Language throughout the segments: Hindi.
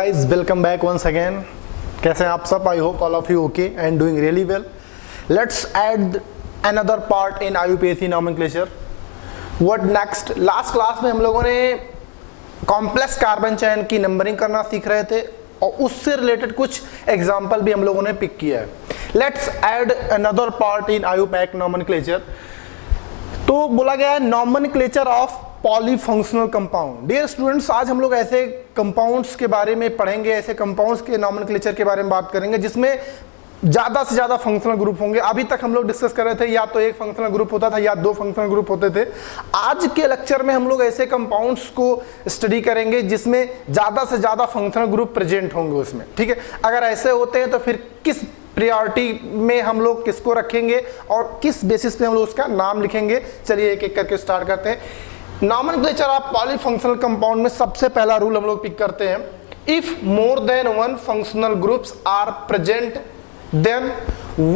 Guys welcome back once again. कैसे हैं आप सब? I hope all of you okay and doing really well. Let's add another part in IUPAC nomenclature. What next? Last class में हम लोगों ने कॉम्प्लेक्स कार्बन चेन की नंबरिंग करना सीख रहे थे और उससे रिलेटेड कुछ एग्जाम्पल भी हम लोगों ने पिक किया है। Let's add another part in IUPAC nomenclature. तो बोला गया है nomenclature of polyfunctional compound. Dear students, आज हम लोग ऐसे कंपाउंड्स के बारे में पढ़ेंगे, ऐसे कंपाउंड्स के नॉमेनक्लेचर के बारे में बात करेंगे जिसमें ज्यादा से ज्यादा फंक्शनल ग्रुप होंगे। अभी तक हम लोग डिस्कस कर रहे थे या तो एक फंक्शनल ग्रुप होता था या दो फंक्शनल ग्रुप होते थे। आज के लेक्चर में हम लोग ऐसे कंपाउंड्स को स्टडी करेंगे जिसमें ज्यादा से ज्यादा फंक्शनल ग्रुप प्रेजेंट होंगे उसमें। ठीक है, अगर ऐसे होते हैं तो फिर किस प्रायोरिटी में हम लोग किसको रखेंगे और किस बेसिस पे हम लोग उसका नाम लिखेंगे। चलिए एक एक करके स्टार्ट करते हैं। नॉमेनक्लेचर ऑफ पॉलीफंक्शनल कंपाउंड में सबसे पहला रूल हम लोग पिक करते हैं, if more then one functional groups are present then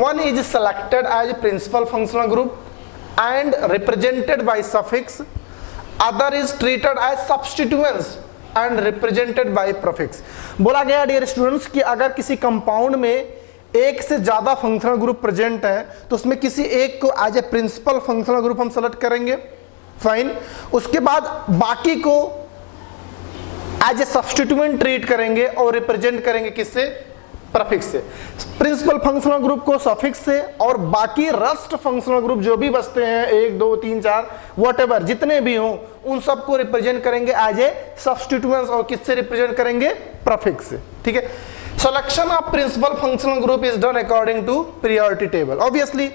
one is selected as principal functional group and represented by suffix, other is treated as substituents and represented by prefix। बोला गया डियर स्टूडेंट्स कि अगर किसी कंपाउंड में एक से ज्यादा फंक्शनल ग्रुप प्रेजेंट है तो उसमें किसी एक को as a principal functional group हम सेलेक्ट करेंगे, फाइन। उसके बाद बाकी को एज ए सब्स्टिट्यूएंट ट्रीट करेंगे और रिप्रेजेंट करेंगे किससे? प्रीफिक्स से। प्रिंसिपल फंक्शनल ग्रुप को सफिक्स से और बाकी रेस्ट फंक्शनल ग्रुप जो भी बचते हैं 1 2 3 4 व्हाटएवर जितने भी हों उन सबको रिप्रेजेंट करेंगे एज ए सब्स्टिट्यूएंट्स और किससे रिप्रेजेंट करेंगे? प्रीफिक्स से। ठीक है, selection of principal functional group is done according to priority table. Obviously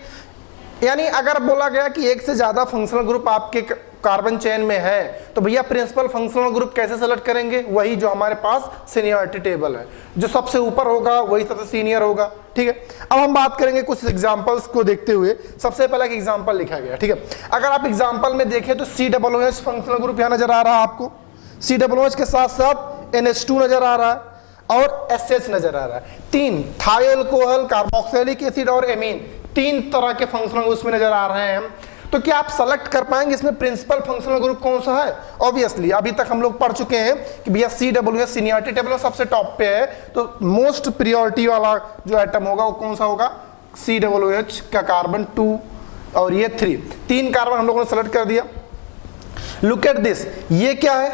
यानी अगर बोला गया कि एक से ज्यादा फंक्शनल ग्रुप आपके कार्बन चेन में है तो भैया प्रिंसिपल फंक्शनल ग्रुप कैसे सेलेक्ट करेंगे? वही जो हमारे पास सीनियरिटी टेबल है, जो सबसे ऊपर होगा वही सबसे सीनियर होगा। ठीक है, अब हम बात करेंगे कुछ एग्जांपल्स को देखते हुए। सबसे पहला एक एग्जांपल लिखा गया। ठीक है, अगर आप एग्जांपल में देखें तो COOH फंक्शनल ग्रुप यहाँ नजर आ रहा है आपको, COOH के साथ साथ NH2 नजर आ रहा है और SH नजर आ रहा है। 3 थायो अल्कोहल, कार्बोक्सिलिक एसिड और एमीन, 3 तरह के फंक्शनल ग्रुप में नजर आ रहे हैं। तो क्या आप सेलेक्ट कर पाएंगे इसमें प्रिंसिपल फंक्शनल ग्रुप कौन सा है? ऑब्वियसली अभी तक हम लोग पढ़ चुके हैं कि भैया COOH सीनियरिटी टेबल में सबसे टॉप पे है, तो मोस्ट प्रायोरिटी वाला जो एटम होगा वो कौन सा होगा? COOH का कार्बन 2 और ये 3 कार्बन हम लोगों ने सेलेक्ट कर दिया। लुक एट दिस, ये क्या है?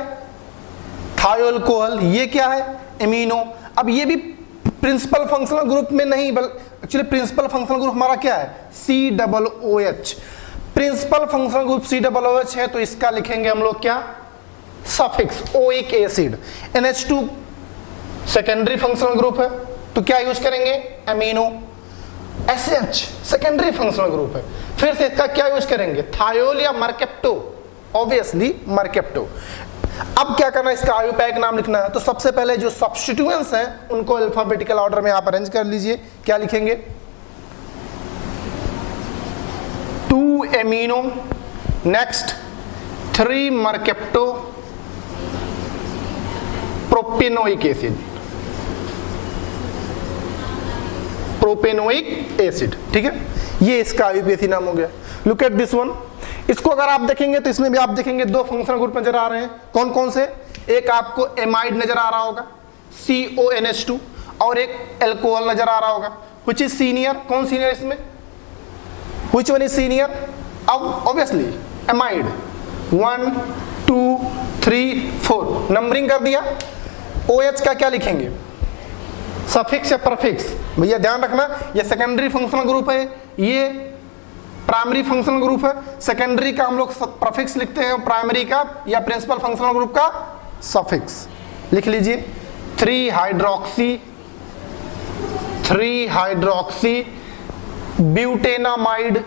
थायो अल्कोहल, ये क्या है? एमिनो। अब ये भी प्रिंसिपल फंक्शनल ग्रुप में नहीं, एक्चुअली प्रिंसिपल फंक्शनल ग्रुप हमारा क्या है? COOH। Principal functional group COOH है तो इसका लिखेंगे हम लोग क्या? Suffix oic acid. NH2 secondary functional group है तो क्या यूज करेंगे? Amino. SH secondary functional group है, फिर से इसका क्या यूज करेंगे? थायोल या मर्केप्टो? ऑब्वियसली मर्केप्टो। अब क्या करना है? इसका IUPAC नाम लिखना है। तो सबसे पहले जो सब्स्टिट्यूएंट्स हैं उनको अल्फाबेटिकल ऑर्डर में आप अरेंज कर लीजिए। क्या लिखेंगे? 2 amino, next 3 mercapto, propanoic acid, propanoic acid. ठीक है, ये इसका IUPAC नाम हो गया। लुक एट दिस वन, इसको अगर आप देखेंगे तो इसमें भी आप देखेंगे 2 फंक्शनल ग्रुप नजर आ रहे हैं। कौन कौन से? एक आपको एमाइड नजर आ रहा होगा CONH2 और एक एल्कोहल नजर आ रहा होगा। Which is senior? कौन सीनियर इसमें? Which one is senior? अब obviously amide 1 2 3 4 नंबरिंग कर दिया। OH का क्या लिखेंगे? सफिक्स या प्रीफिक्स? भैया ध्यान रखना, ये सेकेंडरी फंक्शनल ग्रुप है, ये प्राइमरी फंक्शनल ग्रुप है। सेकेंडरी का हम लोग प्रीफिक्स लिखते हैं, प्राइमरी का या प्रिंसिपल फंक्शनल ग्रुप का सफिक्स लिख लीजिए। 3 हाइड्रोक्सी ब्यूटेनामाइड,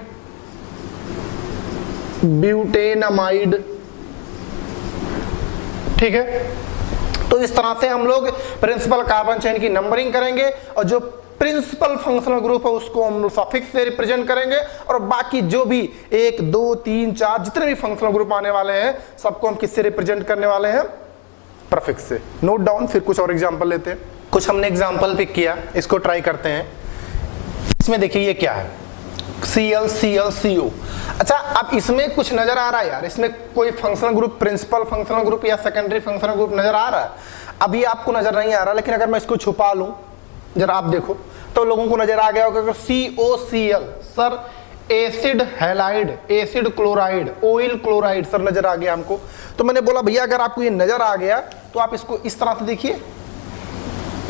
ठीक है। तो इस तरह से हम लोग प्रिंसिपल कार्बन चेन की नंबरिंग करेंगे और जो प्रिंसिपल फंक्शनल ग्रुप है उसको हम सफिक्स से रिप्रेजेंट करेंगे और बाकी जो भी 1 2 3 4 जितने भी फंक्शनल ग्रुप आने वाले हैं सबको हम किससे रिप्रेजेंट करने वाले हैं? प्रीफिक्स से। Note down. फिर कुछ और एग्जांपल लेते हैं। कुछ हमने एग्जांपल पिक किया, इसको ट्राई करते हैं। इसमें देखिए ये क्या है? ClClCO। अच्छा, अब इसमें कुछ नजर आ रहा है यार, इसमें कोई functional group, principal functional group या सेकेंडरी फंक्शनल ग्रुप नजर आ रहा है? अभी आपको नजर नहीं आ रहा, लेकिन अगर मैं इसको छुपा लूं, जरा आप देखो तो लोगों को नजर आ गया होगा COCl, sir acid halide, acid chloride, oil chloride, sir नजर आ गया हमको। तो मैंने बोला भैया अगर आपको ये नजर आ गया तो आप इसको इस तरह से देखिए,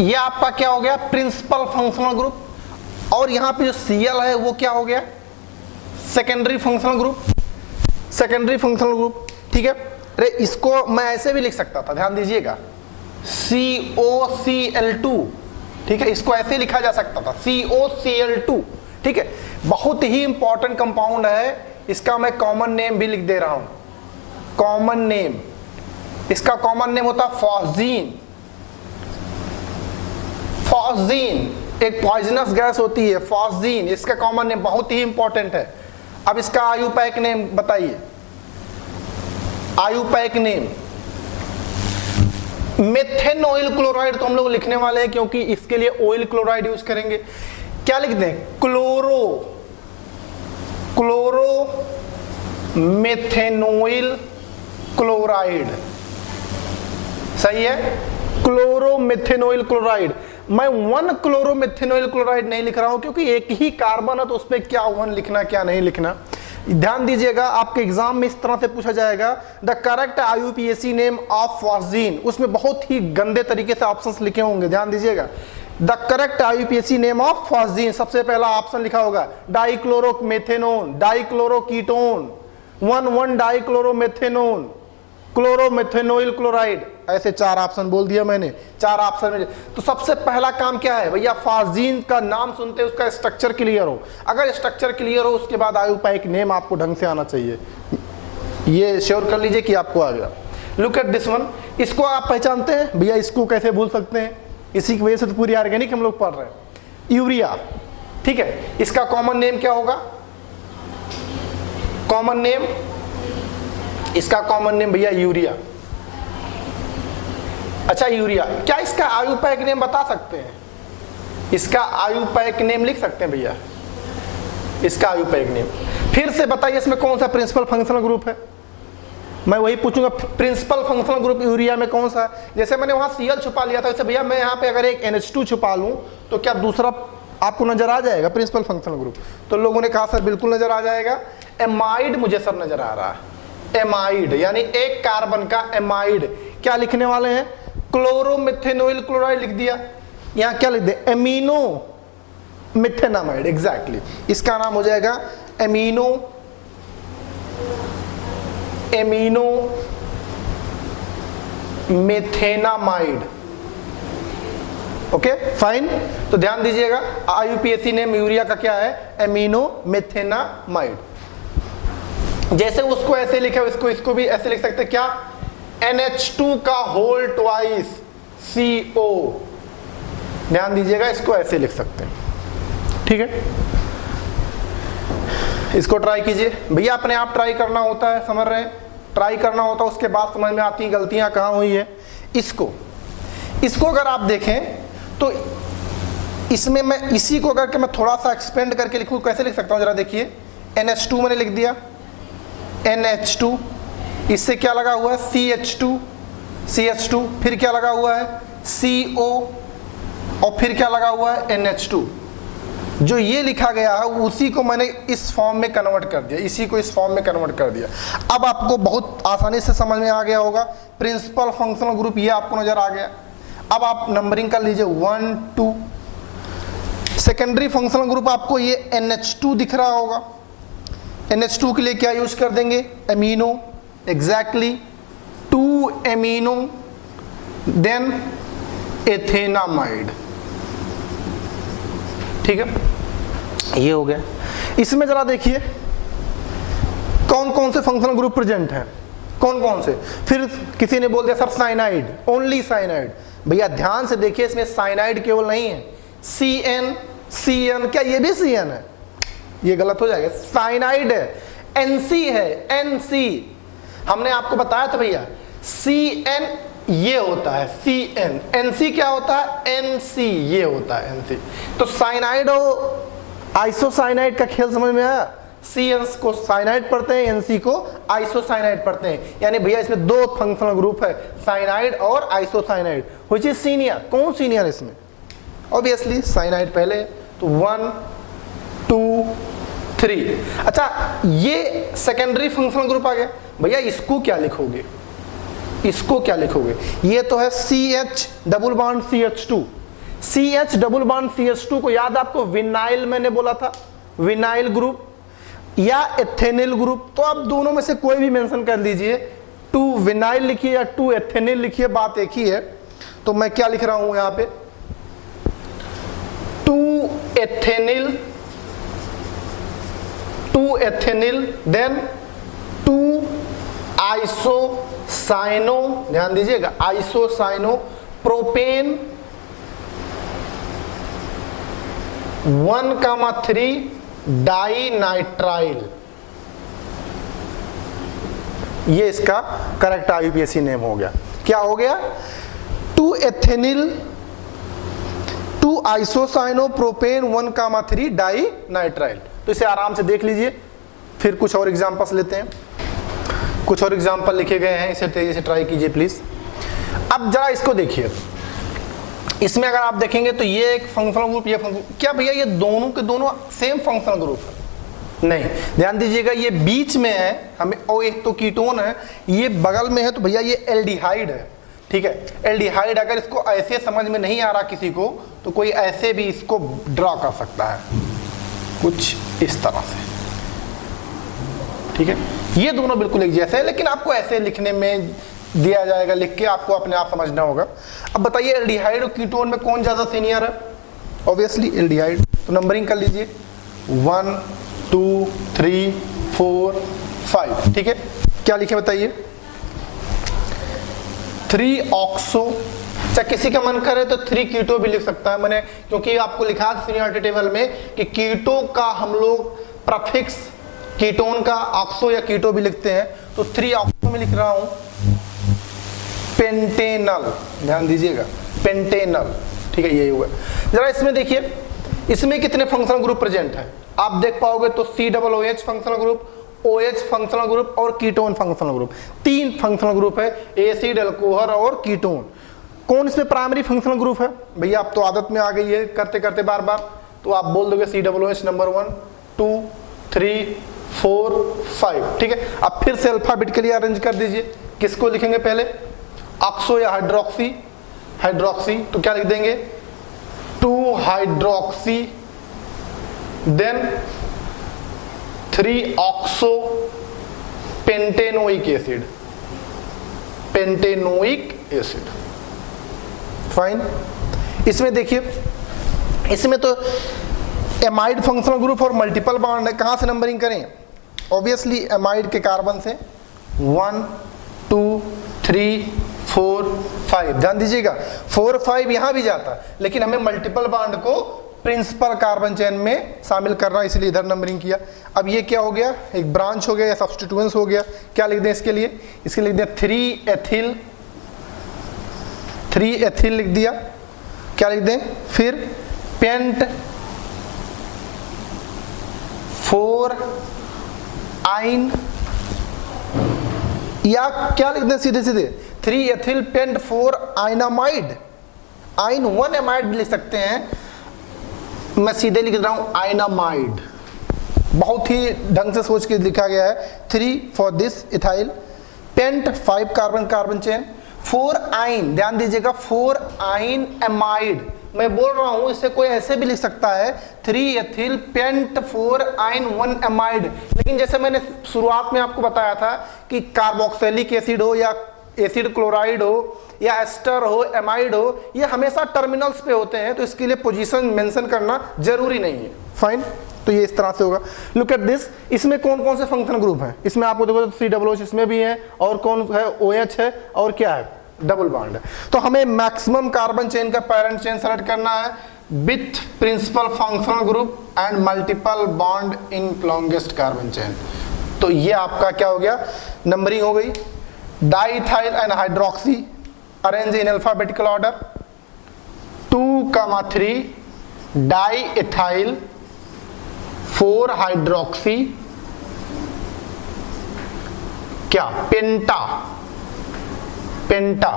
ये आपका क्या हो गया, प्रिंसिपल फंक्शनल ग्रुप, और यहां पे जो Cl है वो क्या हो गया, secondary functional group, secondary functional group, ठीक है। अरे इसको मैं ऐसे भी लिख सकता था, ध्यान दीजिएगा, COCl2, ठीक है, इसको ऐसे लिखा जा सकता था COCl2, ठीक है। बहुत ही इंपॉर्टेंट कंपाउंड है, इसका मैं कॉमन नेम भी लिख दे रहा हूं, कॉमन नेम, इसका कॉमन नेम होता है फॉस्जीन। फॉस्जीन एक पॉइजनस गैस होती है, फॉस्जीन, इसका कॉमन नेम बहुत ही इंपॉर्टेंट है। अब इसका आयुपैक नेम बताइए, आयुपैक नेम मेथेनॉइल क्लोराइड तो हम लोग लिखने वाले हैं क्योंकि इसके लिए ऑयल क्लोराइड यूज करेंगे। क्या लिख दें, क्लोरो मेथेनॉइल क्लोराइड, सही है, क्लोरोमेथेनॉइल क्लोराइड। मैं 1 क्लोरोमेथेनॉइल क्लोराइड नहीं लिख रहा हूं क्योंकि एक ही कार्बन है तो उसमें क्या 1 लिखना क्या नहीं लिखना। ध्यान दीजिएगा, आपके एग्जाम में इस तरह से पूछा जाएगा the correct IUPAC name of phosgene, उसमें बहुत ही गंदे तरीके से ऑप्शंस लिखे होंगे, ध्यान दीजिएगा। The correct IUPAC name of phosgene, सबसे पहला ऑप्शन लिखा होगा डाइक्लोरोमेथेनोन, डाइक्लोरोकीटोन, 1,1 डाइक्लोरोमेथेनोन, क्लोरोमेथेनॉइल क्लोराइड, ऐसे 4 ऑप्शन बोल दिया मैंने, 4 ऑप्शन में। तो सबसे पहला काम क्या है भैया, फॉस्जीन का नाम सुनते उसका स्ट्रक्चर क्लियर हो, अगर स्ट्रक्चर क्लियर हो उसके बाद आयुपैक नेम आपको ढंग से आना चाहिए, ये श्योर कर लीजिए कि आपको आ गया। लुक एट दिस वन, इसको आप पहचानते हैं भैया, इसको कैसे भूल सकते हैं, इसी की वजह से तो पूरी ऑर्गेनिक हम लोग पढ़ रहे हैं। यूरिया, ठीक है, इसका कॉमन नेम क्या होगा, कॉमन नेम, इसका कॉमन नेम भैया यूरिया। अच्छा यूरिया, क्या इसका आयुपैक नेम बता सकते हैं, इसका आयुपैक नेम लिख सकते हैं भैया, इसका आयुपैक नेम फिर से बताइए, इसमें कौन सा प्रिंसिपल फंक्शनल ग्रुप है, मैं वही पूछूंगा, प्रिंसिपल फंक्शनल ग्रुप यूरिया में कौन सा है। जैसे मैंने वहां Cl छुपा लिया था, वैसे भैया मैं यहाँ पे अगर एक NH2 छुपा लूं तो क्या दूसरा आपको नजर आ जाएगा प्रिंसिपल फंक्शनल ग्रुप। तो लोगों ने कहा सर बिल्कुल नजर आ जाएगा। एमाइड मुझे सर नजर आ रहा है, एमाइड यानी एक कार्बन का एमाइड, क्या लिखने वाले हैं, क्लोरोमेथेनॉइल क्लोराइड लिख दिया, यहां क्या लिख दे, एमिनो मिथेनामाइड, एग्जैक्टली इसका नाम हो जाएगा एमिनो मेथेनामाइड। ओके फाइन, तो ध्यान दीजिएगा IUPAC नेम यूरिया का क्या है, एमिनो मेथेनामाइड। जैसे उसको ऐसे लिखे इसको भी ऐसे लिख सकते, क्या, NH2 का होल ट्वाइस CO, ध्यान दीजिएगा इसको ऐसे लिख सकते हैं, ठीक है। इसको ट्राई कीजिए भैया, अपने आप ट्राई करना होता है, समझ रहे हैं, ट्राई करना होता है, उसके बाद समझ में आती है गलतियां कहां हुई है। इसको अगर आप देखें तो इसमें मैं इसी को अगर मैं थोड़ा सा एक्सपेंड करके लिखूं, कैसे लिख सकता हूं, जरा देखिए, NH2 मैंने लिख दिया, NH2, इससे क्या लगा हुआ है, CH2, फिर क्या लगा हुआ है, CO, और फिर क्या लगा हुआ है, NH2। जो ये लिखा गया है उसी को मैंने इस फॉर्म में कन्वर्ट कर दिया, इसी को इस फॉर्म में कन्वर्ट कर दिया। अब आपको बहुत आसानी से समझ में आ गया होगा, प्रिंसिपल फंक्शनल ग्रुप ये आपको नजर आ गया। अब आप नंबरिंग कर लीजिए 1 2। सेकेंडरी फंक्शनल ग्रुप आपको ये NH2 दिख रहा होगा, NH2 के लिए क्या यूज कर देंगे, एमिनो, एग्जैक्टली 2 एमिनो, देन एथेनामाइड, ठीक है, ये हो गया। इसमें जरा देखिए कौन कौन से फंक्शनल ग्रुप प्रेजेंट हैं, कौन कौन से। फिर किसी ने बोल दिया सर साइनाइड, ओनली साइनाइड, भैया ध्यान से देखिए इसमें साइनाइड केवल नहीं है, CN, क्या ये भी CN है, ये गलत हो जाएगा, साइनाइड है, NC है, NC, हमने आपको बताया था भैया CN ये होता है CN, NC क्या होता है, NC ये होता है NC। तो साइनाइड और आइसोसाइनाइड का खेल समझ में आया, CN को साइनाइड पढ़ते हैं, NC को आइसोसाइनाइड पढ़ते हैं। यानी भैया इसमें दो फंक्शनल ग्रुप है, साइनाइड और आइसोसाइनाइड। Which is senior? कौन सीनियर इसमें? ऑब्वियसली साइनाइड पहले, तो 1 2 3। अच्छा, ये सेकेंडरी फंक्शनल ग्रुप आ गया। भैया इसको क्या लिखोगे? इसको क्या लिखोगे? ये तो है CH double bond CH2। CH double bond CH2 को याद आपको विनाइल मैंने बोला था, विनाइल ग्रुप या एथेनिल ग्रुप। तो आप दोनों में से कोई भी मेंशन कर लीजिए, 2 विनाइल लिखिए या 2 एथेनिल लिखिए, बात एक ही है। तो मैं क्या लिख रहा हूं यहां पे? 2 एथेनिल देन 2 आइसोसाइनो, ध्यान दीजिएगा, आइसोसाइनो प्रोपेन 1,3 डाइनाइट्राइल। ये इसका करेक्ट IUPAC नेम हो गया। क्या हो गया? 2 एथेनिल 2 आइसोसाइनो प्रोपेन 1,3 डाइनाइट्राइल। तो इसे आराम से देख लीजिए। फिर कुछ और एग्जांपल्स लेते हैं। कुछ और एग्जांपल लिखे गए हैं, इसे तेजी से ट्राई कीजिए प्लीज। अब जरा इसको देखिए। इसमें अगर आप देखेंगे तो ये एक फंक्शनल ग्रुप, ये क्या भैया ये दोनों के दोनों सेम फंक्शनल ग्रुप है? नहीं, ध्यान दीजिएगा, ये बीच में है हमें, और एक तो कीटोन है, ये बगल में है, तो भैया ये एल्डिहाइड है। ठीक है, एल्डिहाइड। अगर इसको ऐसे समझ में नहीं आ रहा किसी को, तो कोई ऐसे भी इसको ड्रॉ कर सकता है, कुछ इस तरह से। ठीक है, ये दोनों बिल्कुल एक जैसे हैं, लेकिन आपको ऐसे लिखने में दिया जाएगा, लिख के आपको अपने आप समझना होगा। अब बताइए एल्डिहाइड और कीटोन में कौन ज्यादा सीनियर है? Obviously aldehyde. तो नंबरिंग कर लीजिए, 1 2 3 4 5। ठीक है, क्या लिखे बताइए? 3 ऑक्सो। अच्छा, किसी का मन करे तो 3 कीटो भी लिख सकता है मैंने, क्योंकि आपको लिखा है सीनियरिटी टेबल में कि कीटो का हम लोग प्रफिक्स कीटोन का ऑक्सो या कीटो भी लिखते हैं। तो 3 ऑक्सो में लिख रहा हूं पेंटेनल, ध्यान दीजिएगा, पेंटेनल। ठीक है, यही हुआ। जरा इसमें देखिए, इसमें कितने फंक्शनल ग्रुप प्रेजेंट है आप देख पाओगे तो COOH functional group, OH functional group और ketone functional group. 3 functional group है, एसिड, अल्कोहल और कीटोन। कौन इसमें प्राइमरी फंक्शनल ग्रुप है? भैया आप तो आदत में आ गई है करते करते बार बार, तो आप बोल दोगे COOH नंबर 1 2 3 4 5। ठीक है, अब फिर से अल्फाबेटिकली अरेंज कर दीजिए। किसको लिखेंगे पहले? ऑक्सो या हाइड्रोक्सी? हाइड्रोक्सी, तो क्या लिख देंगे? 2 hydroxy then 3 oxo pentanoic acid, pentanoic acid. Fine. इसमें देखिए, इसमें तो एमाइड फंक्शनल ग्रुप और मल्टीपल बॉन्ड है। कहां से नंबरिंग करें? ऑब्वियसली एमाइड के कार्बन से 1 2 3 4 5। ध्यान दीजिएगा, 4 5 यहां भी जाता, लेकिन हमें मल्टीपल बॉन्ड को प्रिंसिपल कार्बन चेन में शामिल करना, इसलिए इधर नंबरिंग किया। अब ये क्या हो गया? एक ब्रांच हो गया या सब्स्टिट्यूएंस हो गया। क्या लिख दें इसके लिए? इसके लिख दें 3 एथिल, 3 एथिल लिख दिया। क्या लिख दें फिर? पेंट 4 आइन, या क्या लिख दें सीधे सीधे 3 एथिल पेंट 4 आइनामाइड। आइन 1 एमाइड भी लिख सकते हैं, मैं सीधे लिख रहा हूं आइनामाइड। बहुत ही ढंग से सोच के लिखा गया है। 3 for this ethyl, pent 5 carbon carbon chain, 4 yne, ध्यान दीजिएगा 4 आइन एमाइड। मैं बोल रहा हूं इसे कोई ऐसे भी लिख सकता है 3 एथिल पेंट 4 आइन 1 एमाइड। लेकिन जैसे मैंने शुरुआत में आपको बताया था कि कार्बोक्सिलिक एसिड हो या एसिड क्लोराइड हो या एस्टर हो, एमाइड हो, ये हमेशा टर्मिनल्स पे होते हैं, तो इसके लिए पोजीशन मेंशन करना जरूरी नहीं है। फाइन, तो ये इस तरह से होगा। लुक एट दिस, इसमें कौन कौन से फंक्शनल ग्रुप हैं? इसमें आपको देखो तो COOH इसमें भी है, और कौन है? OH है, और क्या है? डबल बॉन्ड है। तो हमें मैक्सिमम कार्बन चेन का पेरेंट चेन सेलेक्ट करना है with principal functional group and multiple bond in longest carbon chain. तो ये आपका क्या हो गया? नंबरिंग हो गई। Diethyl and hydroxy arrange in alphabetical order, 2, 3 di ethyl 4 hydroxy क्या, पेंटा, पेंटा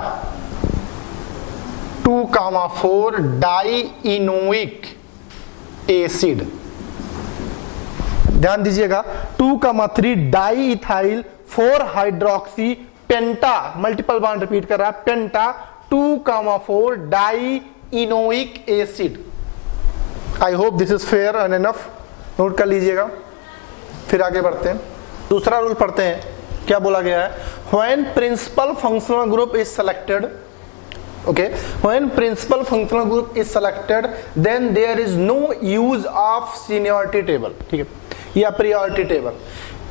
2,4 डाइइनोइक एसिड। ध्यान दीजिएगा 2,3 di ethyl 4 hydroxy penta, multiple bond repeat कर रहा है, penta 2,4 dienoic acid. I hope this is fair and enough, note कर लीजिएगा। फिर आगे बढ़ते हैं, दूसरा रूल पढ़ते हैं। क्या बोला गया है, when principal functional group is selected, okay, when principal functional group is selected then there is no use of seniority table, ठीक है, या priority table।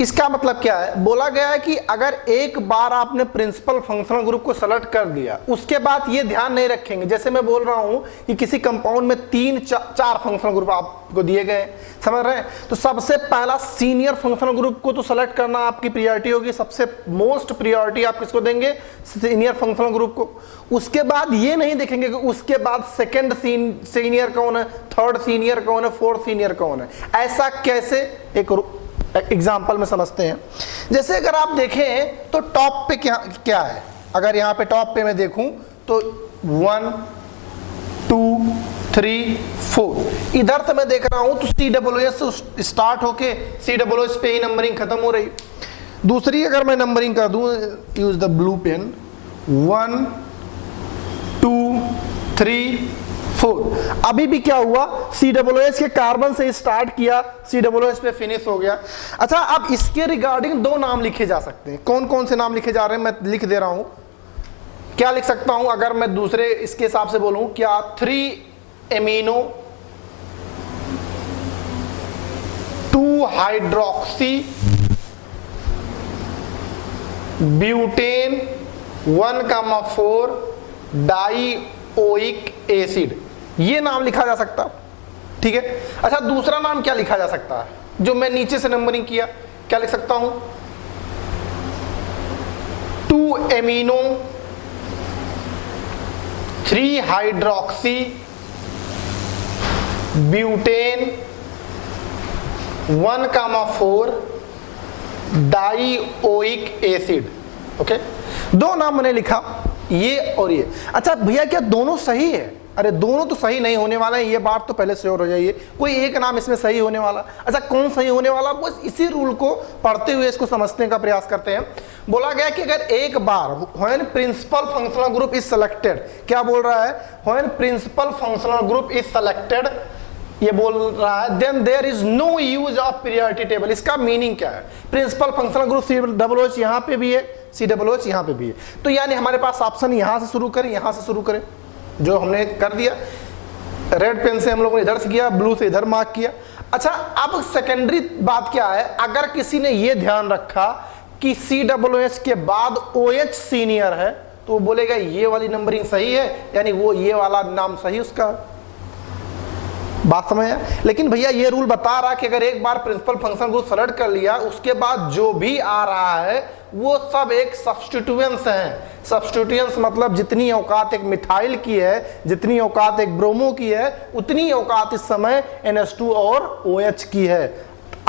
इसका मतलब क्या है, बोला गया है कि अगर एक बार आपने प्रिंसिपल फंक्शनल ग्रुप को सेलेक्ट कर दिया, उसके बाद ये ध्यान नहीं रखेंगे, जैसे मैं बोल रहा हूं कि किसी कंपाउंड में 3-4 फंक्शनल ग्रुप आपको दिए गए, समझ रहे हैं, तो सबसे पहला सीनियर फंक्शनल ग्रुप को तो सेलेक्ट करना आपकी प्रायोरिटी होगी, सबसे मोस्ट प्रायोरिटी आप किसको देंगे, सीनियर फंक्शनल ग्रुप को। उसके बाद ये नहीं देखेंगे कि उसके बाद सेकंड सीनियर कौन है, थर्ड सीनियर कौन है, फोर्थ सीनियर कौन है। ऐसा कैसे, एक एग्जाम्पल में समझते हैं। जैसे अगर आप देखें तो टॉप पे क्या है, अगर यहां पे टॉप पे मैं देखूं तो 1 2 3 4, इधर से मैं देख रहा हूं तो CWS स्टार्ट होके CWS पे ही नंबरिंग खत्म हो रही। दूसरी अगर मैं नंबरिंग कर दूं, यूज द ब्लू पेन, 1 2 3 4, अभी भी क्या हुआ, CWS के कार्बन से स्टार्ट किया, CWS पे फिनिश हो गया। अच्छा, अब इसके रिगार्डिंग 2 नाम लिखे जा सकते हैं। कौन कौन से नाम लिखे जा रहे हैं, मैं लिख दे रहा हूं। क्या लिख सकता हूं अगर मैं दूसरे इसके हिसाब से बोलूं, क्या 3 amino 2 hydroxy butane 1,4 dioic acid, ये नाम लिखा जा सकता, ठीक है। अच्छा, दूसरा नाम क्या लिखा जा सकता है, जो मैं नीचे से नंबरिंग किया, क्या लिख सकता हूं, 2 amino 3 hydroxy butane 1,4 dioic acid. Okay, 2 नाम मैंने लिखा, ये और ये। अच्छा भैया, क्या दोनों सही है? अरे दोनों तो सही नहीं होने वाला है, ये बात तो पहले श्योर हो जाइए, कोई एक नाम इसमें सही होने वाला। अच्छा, कौन सही होने वाला, बस इसी रूल को पढ़ते हुए इसको समझने का प्रयास करते हैं। बोला गया कि अगर एक बार when principal functional group is selected, क्या बोल रहा है, when principal functional group is selected, ये बोल रहा है, then there is no use of priority table. इसका मीनिंग क्या है, प्रिंसिपल फंक्शनल ग्रुप CWH यहां पे भी है, CWH यहां पे भी है, तो यानी हमारे पास ऑप्शन यहां से शुरू करें, यहां से शुरू करें, जो हमने कर दिया। रेड पेन से हम लोगों ने इधर से किया, ब्लू से इधर मार्क किया। अच्छा, अब सेकेंडरी बात क्या है, अगर किसी ने ये ध्यान रखा कि CWH के बाद OH सीनियर है, तो वो बोलेगा ये वाली नंबरिंग सही है, यानी वो ये वाला नाम सही उसका, बात समझ है। लेकिन भैया ये रूल बता रहा है कि अगर एक बार प्रिंसिपल फंक्शन ग्रुप सेलेक्ट कर लिया, उसके बाद जो भी आ रहा है वो सब एक सब्स्टिट्यूएंट्स हैं। सब्स्टिट्यूएंट्स मतलब जितनी औकात एक मिथाइल की है, जितनी औकात एक ब्रोमो की है, उतनी औकात इस समय NH2 और OH की है।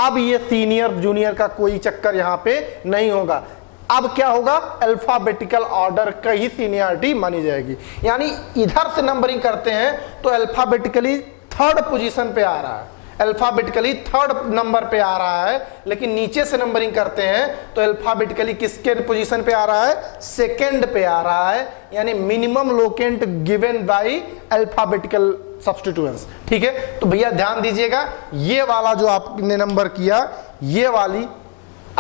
अब ये सीनियर जूनियर का कोई चक्कर यहां पे नहीं होगा। अब क्या होगा, अल्फाबेटिकल ऑर्डर का ही सीनियरिटी मानी जाएगी। यानी इधर से नंबरिंग करते हैं तो अल्फाबेटिकली थर्ड पोजीशन पे आ रहा है, अल्फाबेटिकली थर्ड नंबर पे आ रहा है, लेकिन नीचे से नंबरिंग करते हैं तो अल्फाबेटिकली किसके पोजीशन पे आ रहा है, सेकंड पे आ रहा है, यानी minimum locant given by alphabetical substituents. ठीक है, तो भैया ध्यान दीजिएगा, ये वाला जो आपने नंबर किया, ये वाली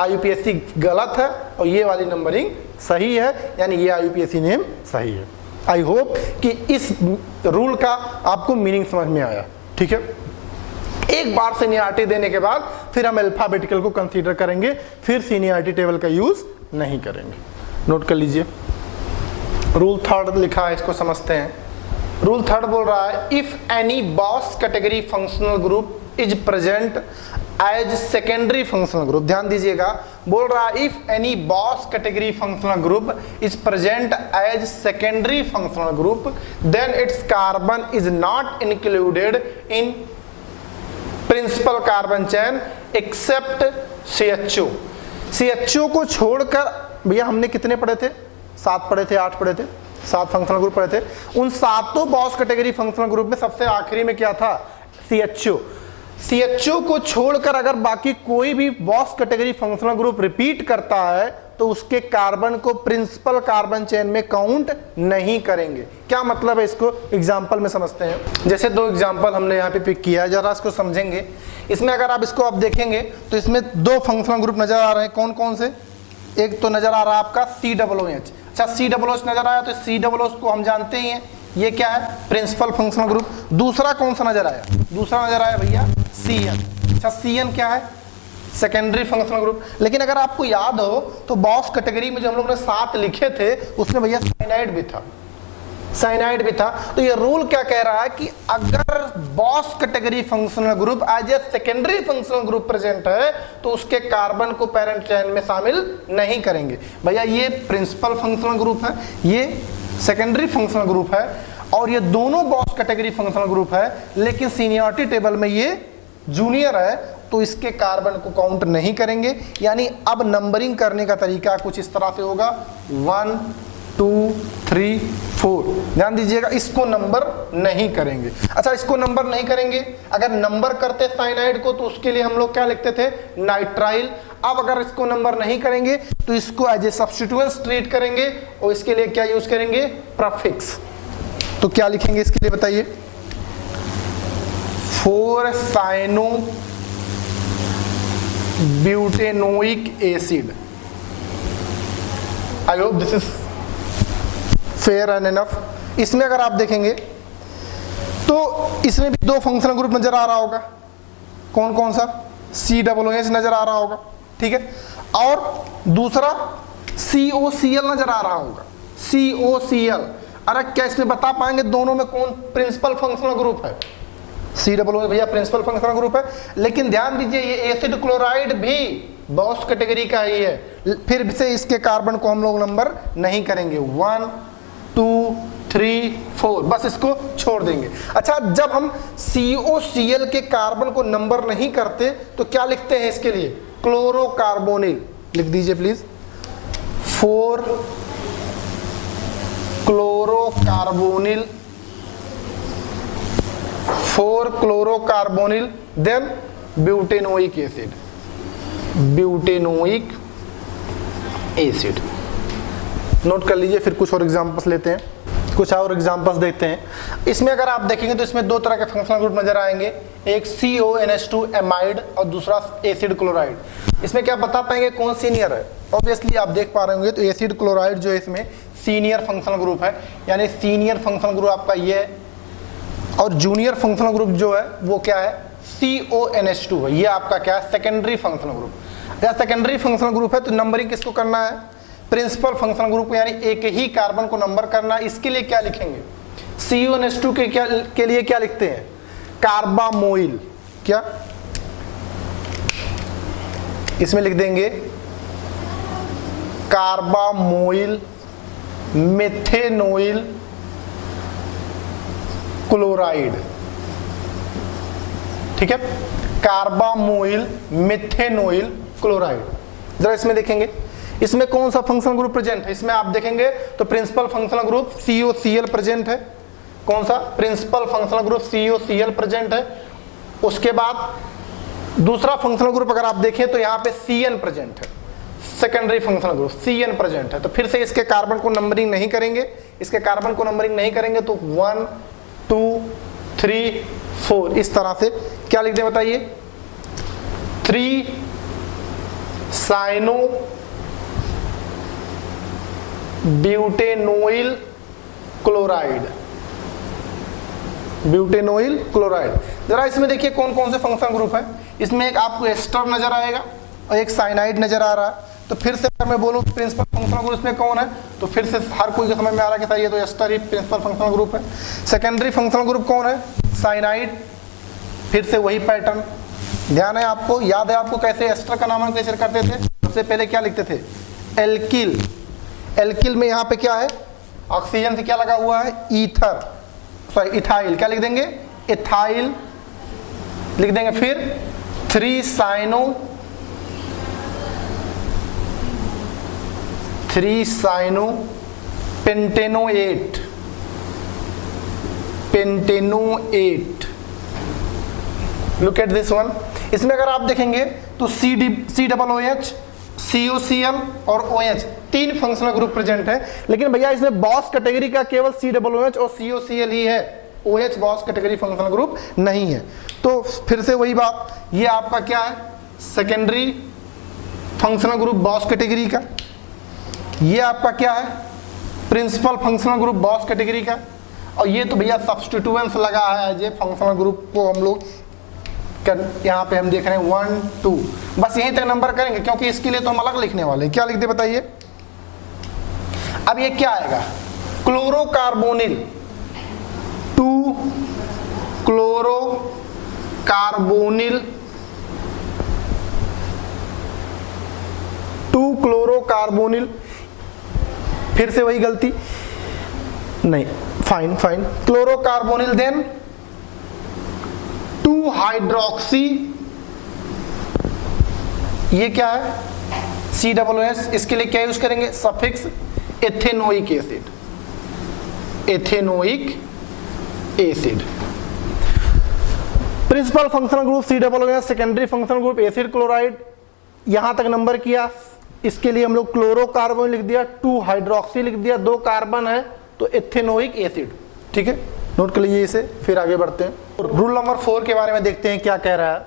IUPAC गलत है और ये वाली नंबरिंग सही है, यानी ये IUPAC नेम सही है। आई होप कि इस रूल का आपको मीनिंग समझ में आया। ठीक है, एक बार सीनियरिटी देने के बाद फिर हम अल्फाबेटिकल को कंसीडर करेंगे, फिर सीनियरिटी टेबल का यूज नहीं करेंगे। नोट कर लीजिए, रूल थर्ड लिखा है, इसको समझते हैं। रूल थर्ड बोल रहा है, if any boss category functional group is present as secondary functional group, ध्यान दीजिएगा, बोल रहा है if any boss category functional group is present as secondary functional group then its carbon is not included in principal carbon chain except CHO। CHO को छोड़कर भैया हमने कितने पढ़े थे, 7 पढ़े थे, 8 पढ़े थे, 7 फंक्शनल ग्रुप पढ़े थे। उन 7 बॉस कैटेगरी फंक्शनल ग्रुप में सबसे आखिरी में क्या था, CHO। CHO को छोड़कर अगर बाकी कोई भी boss category functional group repeat करता है तो उसके कार्बन को प्रिंसिपल कार्बन चेन में काउंट नहीं करेंगे। क्या मतलब है, इसको एग्जांपल में समझते हैं। जैसे 2 एग्जांपल हमने यहाँ पे पिक किया है, जरा इसको समझेंगे। इसमें अगर आप इसको देखेंगे तो इसमें 2 फंक्शनल ग्रुप नजर आ रहे हैं। कौन कौन से, एक तो नजर आ रहा है आपका COOH। अच्छा, COOH नजर आया तो COOH को हम जानते ही हैं, ये क्या है, प्रिंसिपल फंक्शनल ग्रुप। दूसरा कौन सा नजर आया, दूसरा नजर आया भैया CN। अच्छा, CN क्या है, सेकेंडरी फंक्शनल ग्रुप। लेकिन अगर आपको याद हो तो बॉस कैटेगरी में जो हम लोग ने 7 लिखे थे उसमें भैया साइनाइड भी था, साइनाइड भी था। तो ये रूल क्या कह रहा है कि अगर boss category functional group as a secondary functional group present है तो उसके कार्बन को पेरेंट चेन में शामिल नहीं करेंगे। भैया ये प्रिंसिपल फंक्शनल ग्रुप है, ये सेकेंडरी फंक्शनल ग्रुप है, और ये दोनों बॉस कैटेगरी फंक्शनल ग्रुप है, लेकिन सीनियरिटी टेबल में ये जूनियर है तो इसके कार्बन को काउंट नहीं करेंगे। यानी अब नंबरिंग करने का तरीका कुछ इस तरह से होगा, 1 2 3 4। ध्यान दीजिएगा, इसको नंबर नहीं करेंगे। अच्छा, इसको नंबर नहीं करेंगे, अगर नंबर करते साइनाइड को तो उसके लिए हम लोग क्या लिखते थे, नाइट्राइल। अब अगर इसको नंबर नहीं करेंगे तो इसको एज ए सब्स्टिट्यूएंट्स ट्रीट करेंगे और इसके लिए क्या यूज करेंगे, प्रफिक्स। तो क्या लिखेंगे इसके लिए बताइए, 4 cyano butanoic acid. I hope this is fair and enough. इसमें अगर आप देखेंगे तो इसमें भी 2 फंक्शनल ग्रुप नजर आ रहा होगा। कौन कौन सा, COOH नजर आ रहा होगा, ठीक है, और दूसरा COCl नजर आ रहा होगा, COCl। अरे क्या इसमें बता पाएंगे दोनों में कौन प्रिंसिपल फंक्शनल ग्रुप है, COOH भैया प्रिंसिपल फंक्शनल ग्रुप है। लेकिन ध्यान दीजिए ये एसिड क्लोराइड भी बॉस कैटेगरी का ही है, फिर से इसके कार्बन को हम लोग नंबर नहीं करेंगे, 1 2 3 4, बस इसको छोड़ देंगे। अच्छा, जब हम COCl के कार्बन को नंबर नहीं करते तो क्या लिखते हैं इसके लिए, क्लोरोकार्बोनिल। लिख दीजिए please, 4 chlorocarbonyl, 4 chlorocarbonyl, then butanoic acid, butanoic acid. Note कर लीजिए, फिर कुछ और एग्जांपल्स लेते हैं, कुछ और एग्जांपल्स देखते हैं। इसमें अगर आप देखेंगे तो इसमें 2 तरह के फंक्शनल ग्रुप नजर आएंगे, एक CONH2 एमाइड और दूसरा एसिड क्लोराइड। इसमें क्या बता पाएंगे कौन सीनियर है, ऑब्वियसली आप देख पा रहे होंगे तो एसिड क्लोराइड जो है इसमें सीनियर फंक्शनल ग्रुप है, यानी सीनियर फंक्शनल ग्रुप आपका ये है, और जूनियर फंक्शनल ग्रुप जो है वो क्या है, CONH2 है, ये आपका क्या है, सेकेंडरी फंक्शनल ग्रुप। या सेकेंडरी फंक्शनल ग्रुप है तो नंबरिंग किसको करना है, प्रिंसिपल फंक्शनल ग्रुप, यानी एक ही कार्बन को नंबर करना। इसके लिए क्या लिखेंगे, CONH2 के लिए क्या लिखते हैं, कार्बामोइल। क्या इसमें लिख देंगे कार्बामोइल मेथेनोइल क्लोराइड, ठीक है, कार्बामोइल मेथेनोइल क्लोराइड। जरा इसमें देखेंगे इसमें कौन सा फंक्शनल ग्रुप प्रेजेंट है, इसमें आप देखेंगे तो principal functional group COCl present है। कौन सा, principal functional group COCl present है। उसके बाद दूसरा फंक्शनल ग्रुप अगर आप देखें तो यहाँ पे CN प्रेजेंट है, secondary functional group CN present है। तो फिर से इसके कार्बन को नंबरिंग नहीं करेंगे, इसके कार्बन को नंबरिंग नहीं करेंगे तो 1 2 3 4 इस तरह से क्या लिख दें बताइए, 3 साइनो ब्यूटेनोइल क्लोराइड, ब्यूटेनोइल क्लोराइड। जरा इसमें देखिए कौन कौन से फंक्शनल ग्रुप है। इसमें एक आपको एस्टर नजर आएगा और एक साइनाइड नजर आ रहा है। तो फिर से अगर मैं बोलूं प्रिंसिपल फंक्शनल ग्रुप इसमें कौन है, तो फिर से हर कोई को समझ में आ रहा है कि सर ये तो एस्टर ही प्रिंसिपल फंक्शनल ग्रुप है। सेकेंडरी फंक्शनल ग्रुप कौन है, साइनाइड, फिर से वही पैटर्न। ध्यान है आपको, याद है आपको कैसे एस्टर का नामकरण करते थे, सबसे पहले क्या लिखते थे, एल्किल। एल्किल में यहाँ पे क्या है, ऑक्सीजन से क्या लगा हुआ है, ईथर, सॉरी इथाइल, क्या लिख देंगे, इथाइल लिख देंगे। फिर 3 cyano 3 cyano pentanoate, pentanoate. Look at this one. इसमें अगर आप देखेंगे तो COOH, COCl और OH 3 फंक्शनल ग्रुप प्रेजेंट है, लेकिन भैया इसमें बॉस कैटेगरी का केवल COOH और COCl ही है, OH boss category functional group नहीं है। तो फिर से वही बात, ये आपका क्या है, secondary functional group boss category का, ये आपका क्या है, principal functional group boss category का, और ये तो भैया सब्स्टिट्यूएंस लगा है ये फंक्शनल ग्रुप को हम लोग यहाँ पे हम देख रहे हैं 1 2, बस यहीं तक नंबर करेंगे क्योंकि इसके लिए तो हम अलग लिखने वाले हैं। क्या लिखते बताइए। अब ये क्या आएगा, क्लोरोकार्बोनिल, 2 क्लोरोकार्बोनिल, 2 क्लोरोकार्बोनिल, फिर से वही गलती नहीं, fine fine, chlorocarbonyl, then 2 hydroxy, ये क्या है, COOS, इसके लिए क्या यूज करेंगे, suffix ethanoic acid, ethanoic acid. Principal functional group COOS, secondary functional group acid chloride, यहां तक नंबर किया। इसके लिए हम लोग क्लोरोकार्बन लिख दिया, 2 हाइड्रोक्सी लिख दिया, 2 कार्बन है तो एथेनोइक एसिड। ठीक है, नोट कर लीजिए इसे, फिर आगे बढ़ते हैं। रूल नंबर 4 के बारे में देखते हैं क्या कह रहा है।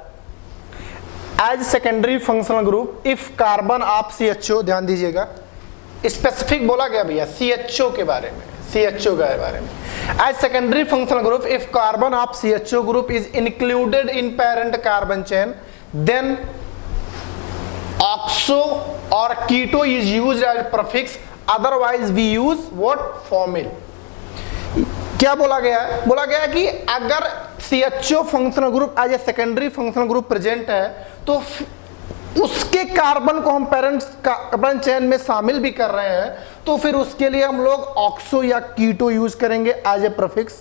As secondary functional group if carbon of CHO, ध्यान दीजिएगा स्पेसिफिक बोला गया भैया CHO के बारे में, CHO के बारे में। As secondary functional group if carbon of CHO group is included in parent carbon chain, then oxo और keto is used as prefix, otherwise we use what, formyl. क्या बोला गया है, बोला गया है कि अगर CHO functional group as a secondary functional group present है तो उसके कार्बन को हम पेरेंट कार्बन चेन में शामिल भी कर रहे हैं, तो फिर उसके लिए हम लोग ऑक्सो या कीटो यूज करेंगे एज ए प्रीफिक्स।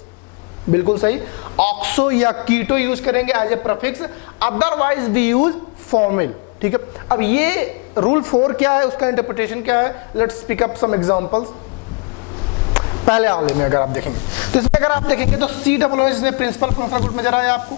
बिल्कुल सही, ऑक्सो या कीटो यूज करेंगे as a prefix, otherwise we use formyl. ठीक है, अब ये रूल 4 क्या है, उसका इंटरप्रिटेशन क्या है, let's pick up some examples. पहले वाले में अगर आप देखेंगे तो इसमें अगर आप देखेंगे तो COOH में प्रिंसिपल फंक्शनल ग्रुप नजर आया आपको,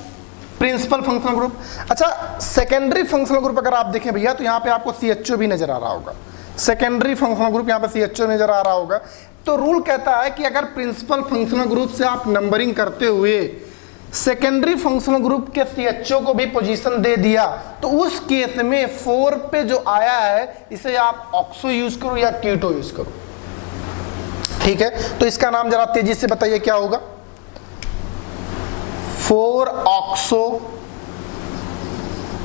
प्रिंसिपल फंक्शनल ग्रुप। अच्छा, सेकेंडरी फंक्शनल ग्रुप अगर आप देखें भैया तो यहाँ पे आपको CHO भी नजर आ रहा होगा, सेकेंडरी फंक्शनल ग्रुप यहाँ पे CHO नजर आ रहा होगा। तो रूल कहता है कि अगर प्रिंसिपल फंक्शनल ग्रुप से आप नंबरिंग करते हुए सेकेंडरी फंक्शनल ग्रुप के CHO को भी पोजीशन दे दिया तो उस केस में 4 पे जो आया है इसे आप ऑक्सो यूज करो या कीटो यूज करो। ठीक है, तो इसका नाम जरा तेजी से बताइए क्या होगा, 4 oxo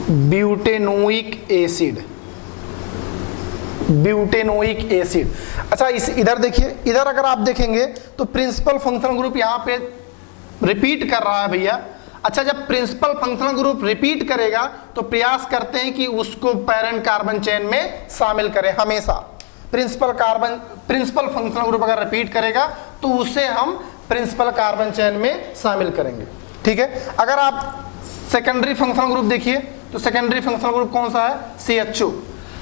butanoic acid, butanoic acid. अच्छा, इस इधर देखिए, इधर अगर आप देखेंगे तो प्रिंसिपल फंक्शनल ग्रुप यहां पे रिपीट कर रहा है भैया। अच्छा, जब प्रिंसिपल फंक्शनल ग्रुप रिपीट करेगा तो प्रयास करते हैं कि उसको पेरेंट कार्बन चेन में शामिल करें हमेशा। प्रिंसिपल फंक्शनल ग्रुप अगर रिपीट करेगा तो उसे हम प्रिंसिपल कार्बन चेन में शामिल करेंगे। ठीक है, अगर आप सेकेंडरी फंक्शनल ग्रुप देखिए तो सेकेंडरी फंक्शनल ग्रुप कौन सा है, CHO।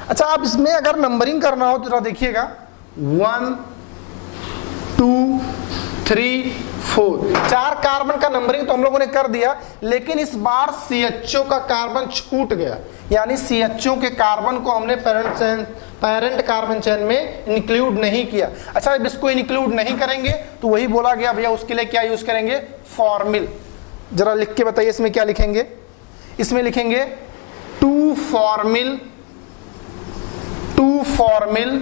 अच्छा, आप इसमें अगर नंबरिंग करना हो तो देखिएगा 1 2 3 4, 4 कार्बन का नंबरिंग तो हम लोगों ने कर दिया, लेकिन इस बार CHO का कार्बन छूट गया, यानी CHO के कार्बन को हमने पेरेंट कार्बन चेन में इंक्लूड नहीं किया। अच्छा, अब इसको इंक्लूड नहीं करेंगे तो वही बोला गया भैया, उसके लिए क्या यूज करेंगे, फॉर्मिल। जरा लिख के बताइए इसमें क्या लिखेंगे, इसमें लिखेंगे 2 फॉर्मिल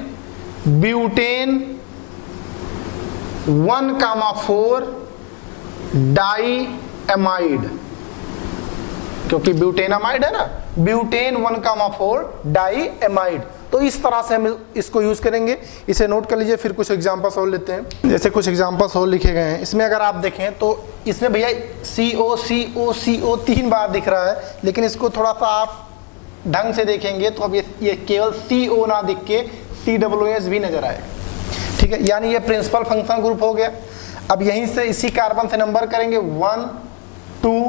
ब्यूटेन 1,4 डाई एमाइड, क्योंकि ब्यूटेनामाइड है ना, ब्यूटेन 1,4 डाई एमाइड। तो इस तरह से हम इसको यूज करेंगे, इसे नोट कर लीजिए। फिर कुछ एग्जांपल्स और लेते हैं, जैसे कुछ एग्जांपल्स और लिखे गए हैं। इसमें अगर आप देखें तो इसमें भैया CO 3 बार दिख रहा है, लेकिन इसको थोड़ा सा आप ढंग से देखेंगे तो अब ये केवल CO ना दिख के COOH भी नजर आएगा। ठीक है, यानी ये प्रिंसिपल फंक्शनल ग्रुप हो गया। अब यहीं से इसी कार्बन से नंबर करेंगे 1 2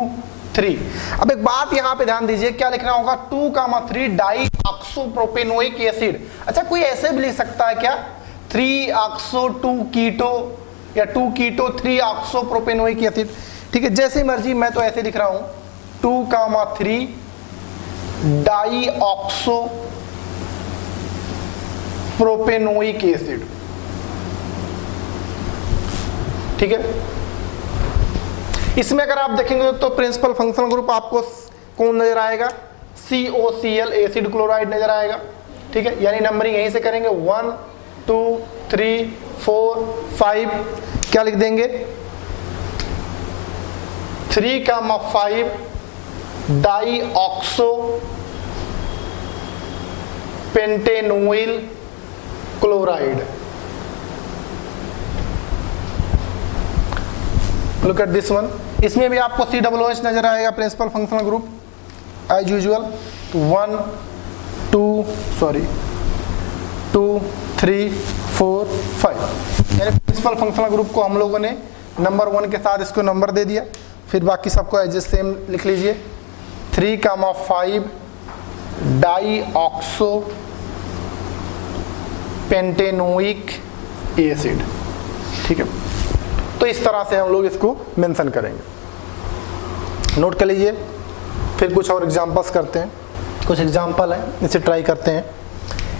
3। अब एक बात यहां पे ध्यान दीजिए, क्या लिखना होगा, 2,3 डाइऑक्सोप्रोपेनोइक एसिड। अच्छा कोई ऐसे भी लिख सकता है क्या, 3 2 कीटो या 2 कीटो 3 ऑक्सोप्रोपेनोइक एसिड, ठीक है, जैसे मर्जी, मैं तो ऐसे लिख रहा हूं 2,3 डाइऑक्सोप्रोपेनोइक एसिड, ठीक है। इसमें अगर आप देखेंगे तो प्रिंसिपल फंक्शनल ग्रुप आपको कौन नजर आएगा, COCl एसिड क्लोराइड नजर आएगा, ठीक है, यानी नंबरिंग यहीं से करेंगे 1 2 3 4 5, क्या लिख देंगे 3,5 dioxo pentanoyl chloride. Look at this one, इसमें भी आपको COOH नजर आएगा, principal functional group as usual. 1 2 3 4 5, यानी प्रिंसिपल फंक्शनल ग्रुप को हम लोगों ने नंबर 1 के साथ इसको नंबर दे दिया, फिर बाकी सबको एज सेम लिख लीजिए, 3,5 डाइऑक्सो पेंटेनोइक एसिड, ठीक है। तो इस तरह से हम लोग इसको मेंशन करेंगे, नोट कर लीजिए। फिर कुछ और एग्जांपल्स करते हैं, कुछ एग्जांपल है, इसे ट्राई करते हैं।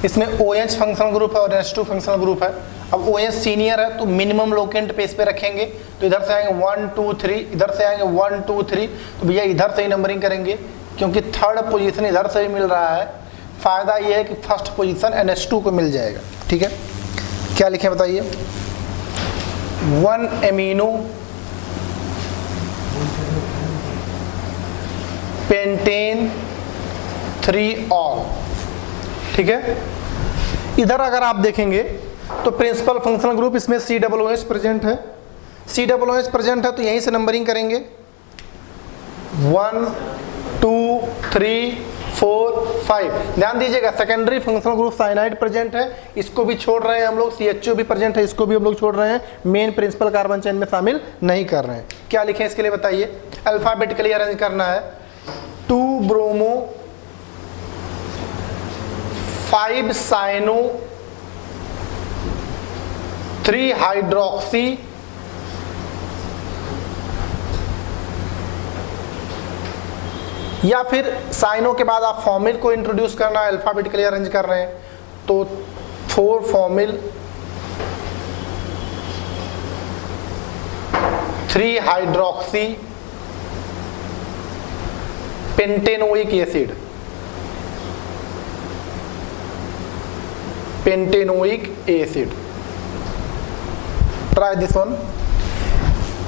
इसमें OH फंक्शनल ग्रुप है और NH2 फंक्शनल ग्रुप है। अब OH सीनियर है तो मिनिमम लोकेंट पेस पे रखेंगे, तो इधर से आएंगे 1 2 3, इधर से आएंगे 1 2 3, तो भैया इधर से ही नंबरिंग करेंगे क्योंकि थर्ड पोजीशन इधर से ही मिल रहा है। फायदा ये है कि फर्स्ट पोजीशन NH2 को मिल जाएगा, ठीक है। क्या लिखें बताइए, 1 एमिनो पेंटेन 3 ऑल, ठीक है। इधर अगर आप देखेंगे तो प्रिंसिपल फंक्शनल ग्रुप इसमें COOH प्रेजेंट है, COOH प्रेजेंट है तो यहीं से नंबरिंग करेंगे 1 2 3 4 5। ध्यान दीजिएगा secondary functional group cyanide present है, इसको भी छोड़ रहे हैं हम लोग, CHO भी प्रेजेंट है, इसको भी हम लोग छोड़ रहे हैं, मेन प्रिंसिपल कार्बन चेन में शामिल नहीं कर रहे हैं। क्या लिखें इसके लिए बताइए, अल्फाबेटिकली अरेंज करना है, 2 ब्रोमो 5 साइनो 3 हाइड्रोक्सी या फिर साइनो के बाद आप फॉर्मिल को इंट्रोड्यूस करना है, अल्फाबेटिकली अरेंज कर रहे हैं तो 4 formal 3 hydroxy pentanoic acid, pentanoic acid. Try this one.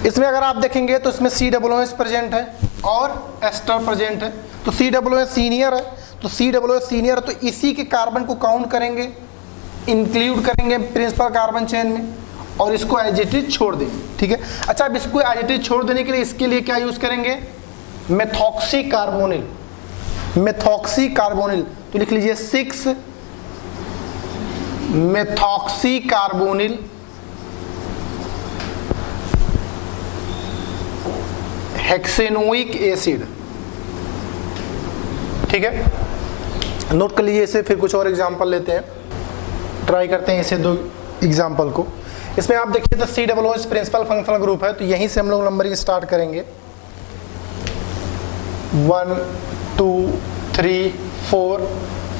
इसमें अगर आप देखेंगे तो इसमें COOH प्रेजेंट है और एस्टर प्रेजेंट है, तो COOH सीनियर है, तो COOH सीनियर है तो इसी के कार्बन को काउंट करेंगे, इंक्लूड करेंगे प्रिंसिपल कार्बन चेन में और इसको एज इट इज छोड़ देंगे, ठीक है। अच्छा अब इसको एज इट इज छोड़ देने के लिए इसके लिए क्या यूज करेंगे, मेथॉक्सी कार्बोनिल, मेथॉक्सी कार्बोनिल, तो लिख लीजिए 6 मेथॉक्सी कार्बोनिल हेक्सेनोइक एसिड, ठीक है। नोट कर लीजिए इसे, फिर कुछ और एग्जांपल लेते हैं, ट्राई करते हैं इसे 2 एग्जांपल को। इसमें आप देखिए तो COOH प्रिंसिपल फंक्शनल ग्रुप है तो यहीं से हम लोग नंबरिंग स्टार्ट करेंगे 1 2 3 4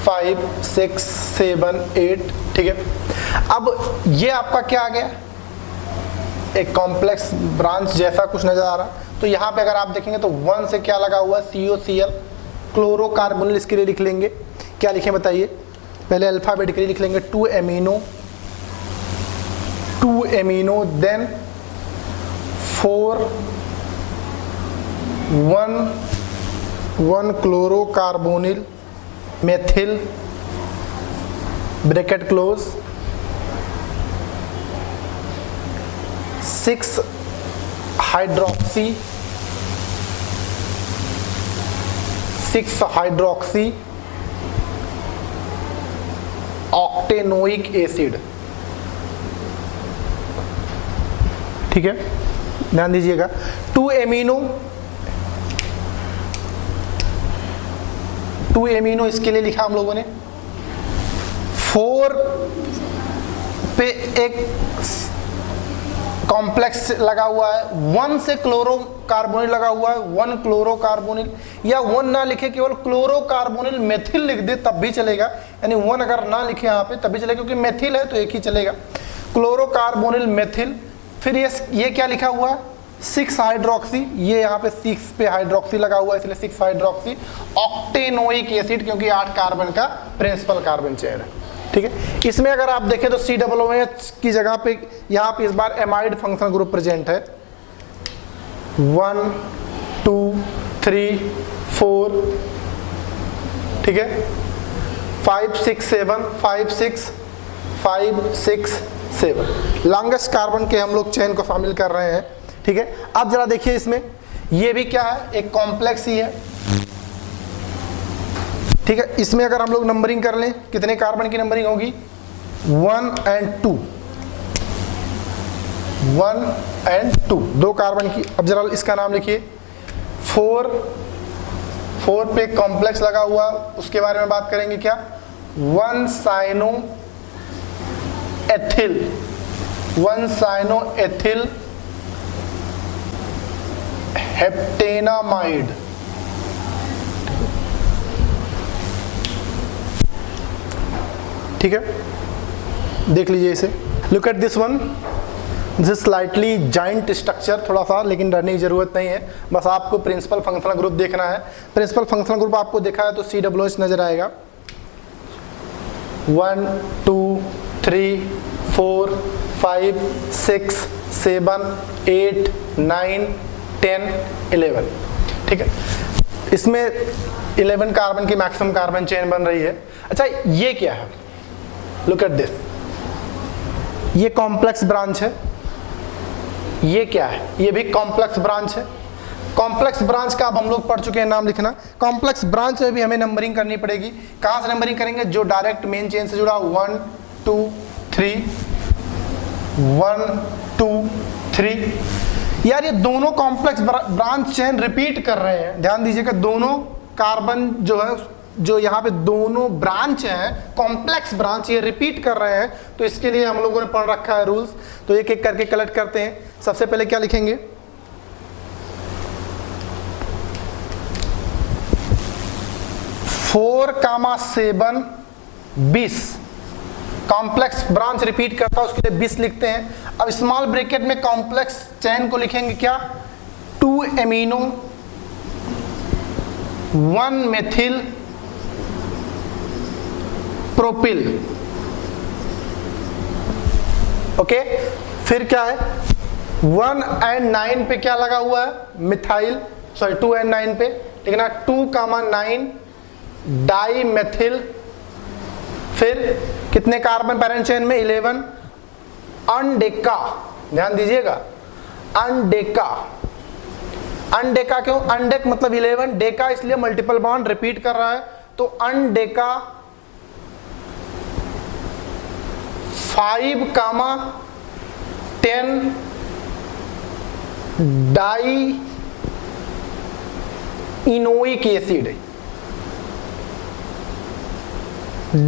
5 6 7 8, ठीक है। अब ये आपका क्या आ गया, एक कॉम्प्लेक्स ब्रांच जैसा कुछ नजर आ रहा, तो यहाँ पे अगर आप देखेंगे तो 1 से क्या लगा हुआ है, COCl क्लोरोकार्बोनिल, इसके लिए लिख लेंगे, क्या लिखें बताइए, पहले अल्फाबेटिकली लिख लेंगे 2 amino then 4 1 chlorocarbonyl methyl bracket close 6 hydroxy octanoic acid, ठीक है। ध्यान दीजिएगा 2 एमिनो 2 एमिनो इसके लिए लिखा हम लोगों ने। 4 पे एक कॉम्प्लेक्स लगा हुआ है, 1 से क्लोरोकार्बोनिल लगा हुआ है, 1 क्लोरोकार्बोनिल, या 1 ना लिखे केवल क्लोरोकार्बोनिल मेथिल लिख दे तब भी चलेगा, यानी 1 अगर ना लिखे यहाँ पे तब भी चलेगा क्योंकि मेथिल है तो एक ही चलेगा, क्लोरोकार्बोनिल मेथिल। फिर ये क्या लिखा हुआ है 6 हाइड्रोक्सी, ये यहाँ पे 6 पे हाइड्रोक्सी लगा हुआ है इसलिए 6 हाइड्रोक्सी ऑक्टेनोइक एसिड, क्योंकि 8 कार्बन का प्रिंसिपल कार्बन चेन है। ठीक है, इसमें अगर आप देखें तो COOH की जगह पे यहाँ पे इस बार एमाइड फंक्शनल ग्रुप प्रेजेंट है। 1 2 3 4, ठीक है, 5 6 7 5 6 5 6 7 लॉन्गेस्ट कार्बन के हम लोग चेन को शामिल कर रहे हैं। ठीक है, अब जरा देखिए इसमें ये भी क्या है, एक कॉम्प्लेक्स ही है। ठीक है, इसमें अगर हम लोग नंबरिंग कर लें कितने कार्बन की नंबरिंग होगी 1 and 2, 1 and 2 2 कार्बन की। अब जरा इसका नाम लिखिए 4 पे कॉम्प्लेक्स लगा हुआ, उसके बारे में बात करेंगे क्या, 1 साइनो एथिल हेप्टेनामाइड। ठीक है, देख लीजिए इसे, look at this one, this slightly joint structure, थोड़ा सा, लेकिन डरने की जरूरत नहीं है, बस आपको प्रिंसिपल फंक्शनल ग्रुप देखना है। प्रिंसिपल फंक्शनल ग्रुप आपको देखा है तो COOH नजर आएगा। 1 2 3 4 5 6 7 8 9 10 11। ठीक है, इसमें 11 कार्बन की मैक्सिमम कार्बन चेन बन रही है। अच्छा, ये क्या है, लुक एट दिस, ये कॉम्प्लेक्स ब्रांच है, ये क्या है, ये भी कॉम्प्लेक्स ब्रांच है। कॉम्प्लेक्स ब्रांच का अब हम लोग पढ़ चुके हैं, नाम लिखना। कॉम्प्लेक्स ब्रांच में भी हमें नंबरिंग करनी पड़ेगी। कहां से नंबरिंग करेंगे, जो डायरेक्ट मेन चेन से जुड़ा, 1 2 3 1 2 3। यार ये दोनों कॉम्प्लेक्स ब्रांच चेन रिपीट कर रहे हैं, ध्यान दीजिएगा, दोनों कार्बन जो है, जो यहाँ पे दोनों ब्रांच हैं कॉम्प्लेक्स ब्रांच, ये रिपीट कर रहे हैं, तो इसके लिए हम लोगों ने पढ़ रखा है रूल्स। तो एक एक करके कलेक्ट करते हैं। सबसे पहले क्या लिखेंगे, 4, 7 20 कॉम्प्लेक्स ब्रांच रिपीट करता है, उसके लिए 20 लिखते हैं। अब स्मॉल ब्रैकेट में कॉम्प्लेक्स चेन को लिखेंगे क्या, 2 एमिनो 1 मेथिल प्रोपिल। ओके, फिर क्या है, 1 and 9 पे क्या लगा हुआ है, मिथाइल, सॉरी 2 and 9 पे, लेकिन 2, 9 डाई मेथिल। फिर कितने कार्बन पैरेंट चेन में, 11 अनडेका, ध्यान दीजिएगा, अनडेका। अनडेका क्यों, अनडेक मतलब 11, डेका इसलिए मल्टीपल बॉन्ड रिपीट कर रहा है, तो अनडेका 5, 10 die इनोइक acid,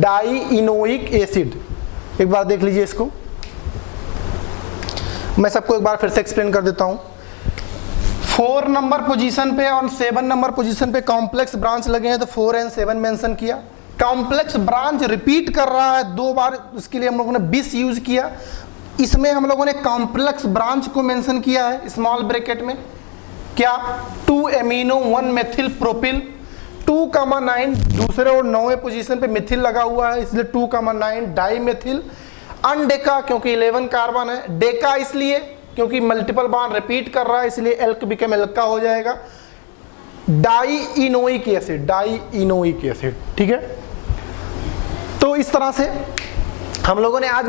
dienoic acid. एक बार देख लीजिए इसको, मैं सबको एक बार फिर से एक्सप्लेन कर देता हूं। 4 नंबर पोजीशन पे और 7 नंबर पोजीशन पे कॉम्प्लेक्स ब्रांच लगे हैं, तो 4 and 7 मेंशन किया। कॉम्प्लेक्स ब्रांच रिपीट कर रहा है 2 बार, उसके लिए हम लोगों ने 20 यूज किया। इसमें हम लोगों ने कॉम्प्लेक्स ब्रांच को मेंशन किया है स्मॉल ब्रैकेट में, क्या, 2 एमिनो 1 मेथिल प्रोपिल। 2, 9 दूसरे और 9वें पोजीशन पे मिथिल लगा हुआ है, इसलिए 2, 9 डाई मेथिल। अनडेका क्योंकि 11 कार्बन है, डेका इसलिए क्योंकि मल्टीपल बॉन्ड रिपीट कर रहा है, इसलिए एल्क बिकम एल्का हो जाएगा। Dienoic acid, dienoic acid. ठीक है, तो इस तरह से हम लोगों ने आज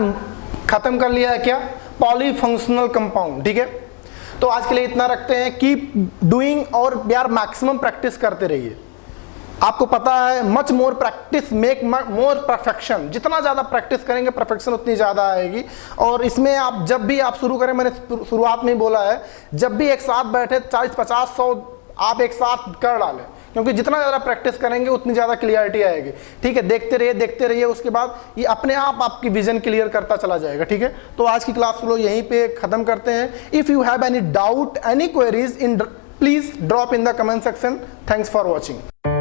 खत्म कर लिया है क्या, पॉलीफंक्शनल कंपाउंड। ठीक है, तो आज के लिए इतना रखते हैं। कीप डूइंग, और यार मैक्सिमम प्रैक्टिस करते रहिए। आपको पता है much more practice make more perfection, जितना ज्यादा प्रैक्टिस करेंगे परफेक्शन उतनी ज्यादा आएगी। और इसमें आप जब भी आप शुरू करें, मैंने शुरुआत में ही बोला है, जब भी एक साथ बैठे 40, 50, 100 आप एक साथ कर डालें, क्योंकि जितना ज़्यादा प्रैक्टिस करेंगे उतनी ज़्यादा क्लियरिटी आएगी। ठीक है, देखते रहिए, उसके बाद ये अपने आप आपकी विजन क्लियर करता चला जाएगा। ठीक है, तो आज की क्लास को यहीं पे खत्म करते हैं। If you have any doubt, any queries in, please drop in the comment section. Thanks for watching.